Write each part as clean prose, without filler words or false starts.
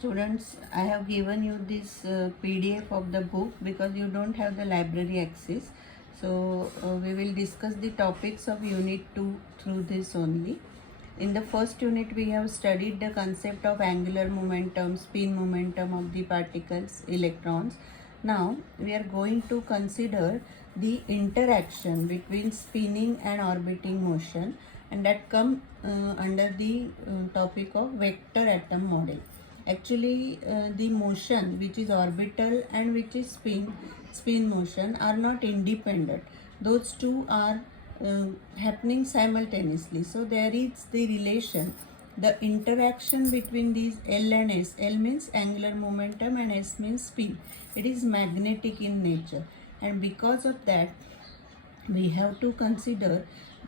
Students, I have given you this PDF of the book because you don't have the library access. So we will discuss the topics of unit 2 through this only. In the first unit, we have studied the concept of angular momentum, spin momentum of the particles, electrons. Now we are going to consider the interaction between spinning and orbiting motion, and that come under the topic of vector atom model. Actually, the motion which is orbital and which is spin motion are not independent. Those two are happening simultaneously. So there is the relation, the interaction between these L and S. L means angular momentum and S means spin. It is magnetic in nature, and because of that we have to consider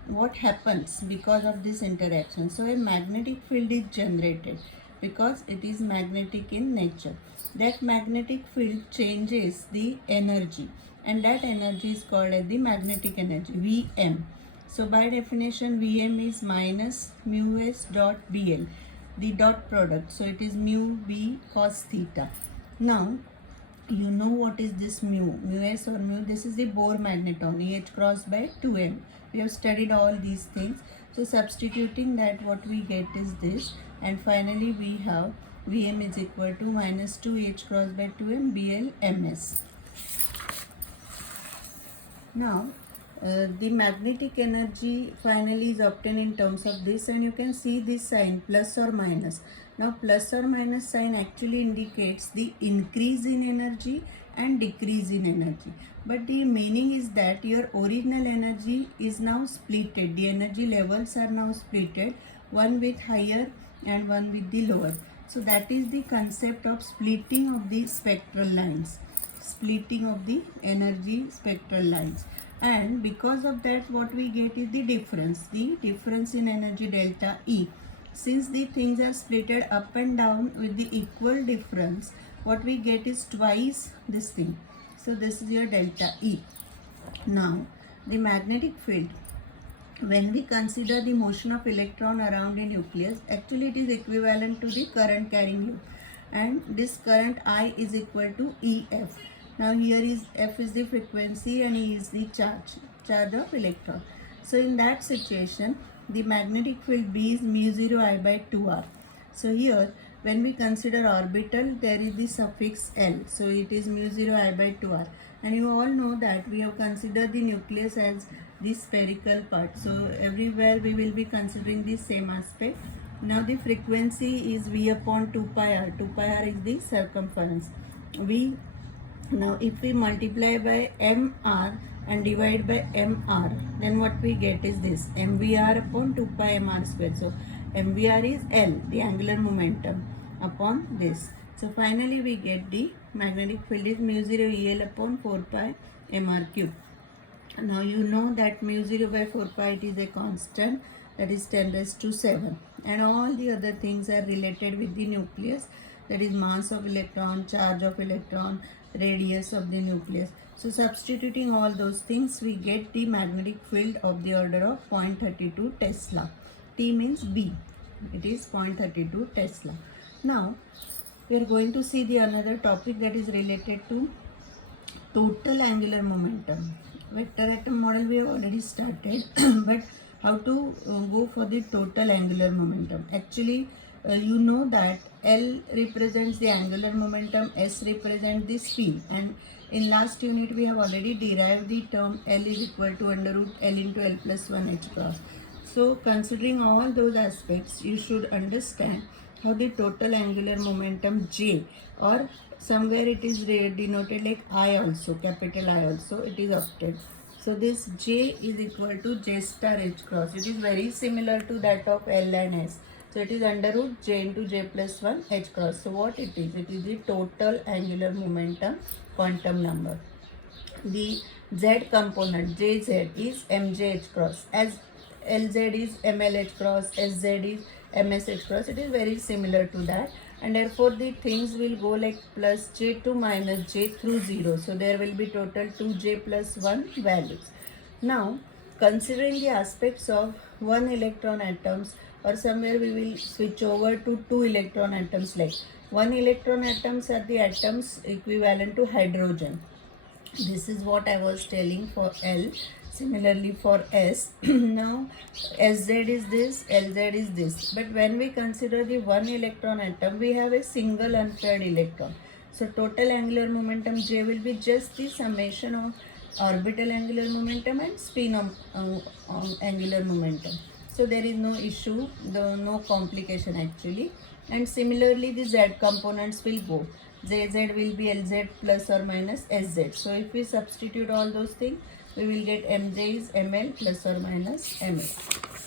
what happens because of this interaction. So a magnetic field is generated because it is magnetic in nature. That magnetic field changes the energy, and that energy is called as the magnetic energy, Vm. So by definition, Vm is minus mu s dot Bl, the dot product. So it is mu B cos theta. Now you know what is this mu s or mu, this is the Bohr magneton, Eh cross by 2m. We have studied all these things. So substituting that, what we get is this, and finally we have Vm is equal to minus 2 H cross by 2m Bl ms. Now the magnetic energy finally is obtained in terms of this, and you can see this sign plus or minus. Now plus or minus sign actually indicates the increase in energy and decrease in energy, but the meaning is that your original energy is now splitted. The energy levels are now splitted, one with higher and one with the lower. So that is the concept of splitting of the spectral lines, splitting of the energy spectral lines. And because of that, what we get is the difference in energy delta E. Since the things are splitted up and down with the equal difference, what we get is twice this thing. So this is your delta E. Now the magnetic field, when we consider the motion of electron around a nucleus, actually it is equivalent to the current carrying loop, and this current I is equal to EF. Now here is F is the frequency and E is the charge of electron. So in that situation, the magnetic field B is mu 0 I by 2r. So here when we consider orbital, there is the suffix L, so it is mu 0 I by 2r. And you all know that we have considered the nucleus as the spherical part, so everywhere we will be considering the same aspect. Now the frequency is V upon 2 pi r. 2 pi r is the circumference. Now if we multiply by mr and divide by mr, then what we get is this, mvr upon 2 pi mr square. So mvr is L, the angular momentum, upon this. So finally we get the magnetic field is mu 0 El upon 4 pi mr cube. Now you know that mu 0 by 4 pi, it is a constant, that is 10 raised to 7, and all the other things are related with the nucleus, that is mass of electron, charge of electron, radius of the nucleus. So substituting all those things, we get the magnetic field of the order of 0.32 Tesla. T means B, it is 0.32 Tesla. Now we are going to see the another topic that is related to total angular momentum. Vector atom model we have already started but how to go for the total angular momentum. Actually you know that L represents the angular momentum, S represents the spin, and in last unit we have already derived the term L is equal to under root L into L plus 1 H cross. So considering all those aspects, you should understand how the total angular momentum J, or somewhere it is denoted like I also, capital I also, it is obtained. So this J is equal to J star H cross. It is very similar to that of L and S. So it is under root J into J plus 1 H cross. So what it is? It is the total angular momentum quantum number. The Z component Jz is MJH cross, as LZ is MLH cross, SZ is MSH cross. It is very similar to that, and therefore the things will go like plus J to minus J through 0. So there will be total 2J plus 1 values. Now considering the aspects of one electron atoms or somewhere we will switch over to 2 electron atoms, like 1 electron atoms are the atoms equivalent to hydrogen. This is what I was telling for L. Similarly for S, now Sz is this, Lz is this. But when we consider the 1 electron atom, we have a single unpaired electron. So total angular momentum J will be just the summation of orbital angular momentum and spin angular momentum. So there is no issue, no complication actually. And similarly the Z components will go. Zz will be Lz plus or minus Sz. So if we substitute all those things, we will get Mj is Ml plus or minus Ml.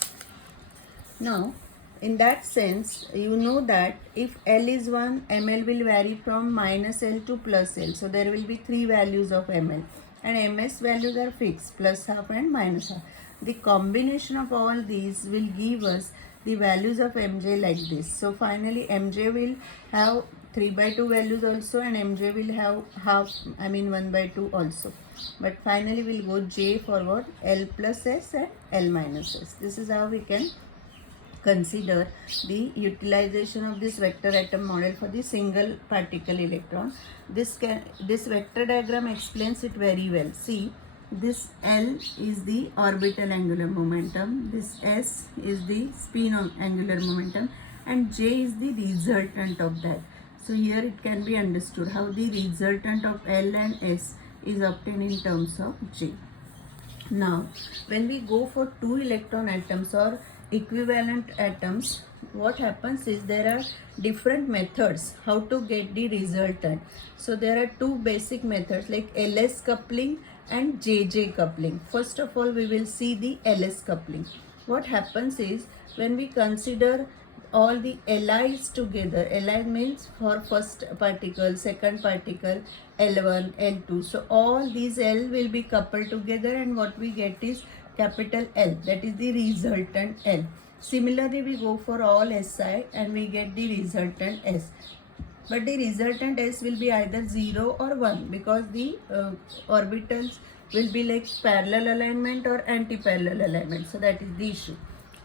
Now, in that sense, you know that if L is 1, Ml will vary from minus L to plus L. So there will be 3 values of Ml. And Ms values are fixed, plus half and minus half. The combination of all these will give us the values of Mj like this. So finally Mj will have 3 by 2 values also, and Mj will have half, 1 by 2 also. But finally we'll go J for what? L plus S and L minus S. This is how we can consider the utilization of this vector atom model for the single particle electron. This vector diagram explains it very well. See, this L is the orbital angular momentum, this S is the spin angular momentum, and J is the resultant of that. So here it can be understood how the resultant of L and S is obtained in terms of J. Now, when we go for 2 electron atoms or equivalent atoms, what happens is there are different methods how to get the resultant. So there are 2 basic methods like LS coupling and JJ coupling. First of all, we will see the LS coupling. What happens is when we consider all the Li's together, Li means for first particle, second particle, L1, L2. So all these L will be coupled together, and what we get is capital L, that is the resultant L. Similarly, we go for all Si and we get the resultant S. But the resultant S will be either 0 or 1 because the orbitals will be like parallel alignment or anti-parallel alignment. So that is the issue.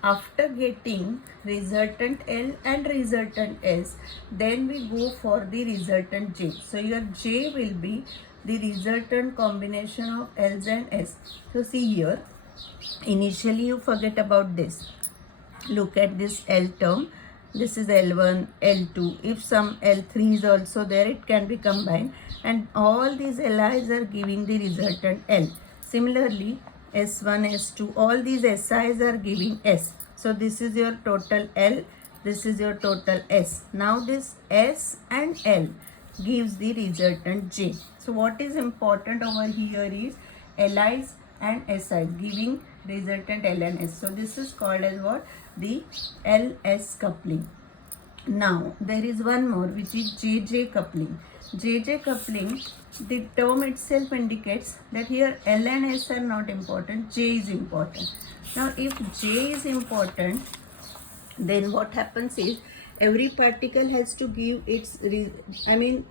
After getting resultant L and resultant S, then we go for the resultant J. So your J will be the resultant combination of L's and S. So see here, initially you forget about this. Look at this L term. This is L1, L2. If some L3 is also there, it can be combined. And all these Li's are giving the resultant L. Similarly, S1, S2, all these SI's are giving S. So this is your total L, this is your total S. Now this S and L gives the resultant J. So what is important over here is Li's and SI's giving resultant L and S. So this is called as what? The LS coupling. Now there is one more, which is JJ coupling. JJ coupling, the term itself indicates that here L and S are not important, J is important. Now if J is important, then what happens is every particle has to give its,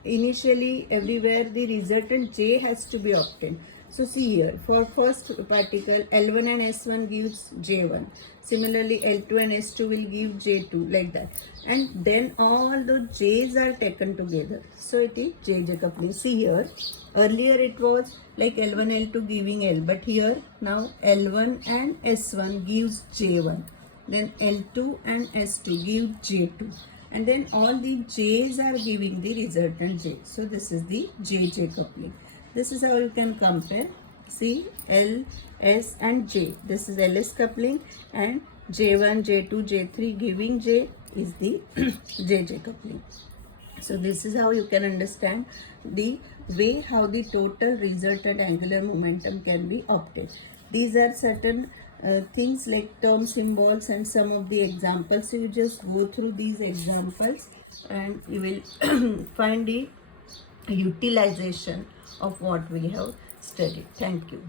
initially everywhere the resultant J has to be obtained. So see here, for first particle L1 and S1 gives J1. Similarly L2 and S2 will give J2, like that. And then all the J's are taken together. So it is JJ coupling. See here, earlier it was like L1, L2 giving L, but here now L1 and S1 gives J1. Then L2 and S2 give J2. And then all the J's are giving the resultant J. So this is the JJ coupling. This is how you can compare. See, L, S and J. This is LS coupling, and J1, J2, J3 giving J is the JJ coupling. So this is how you can understand the way how the total resultant angular momentum can be obtained. These are certain things like term symbols and some of the examples. So you just go through these examples and you will find the utilization of what we have studied. Thank you.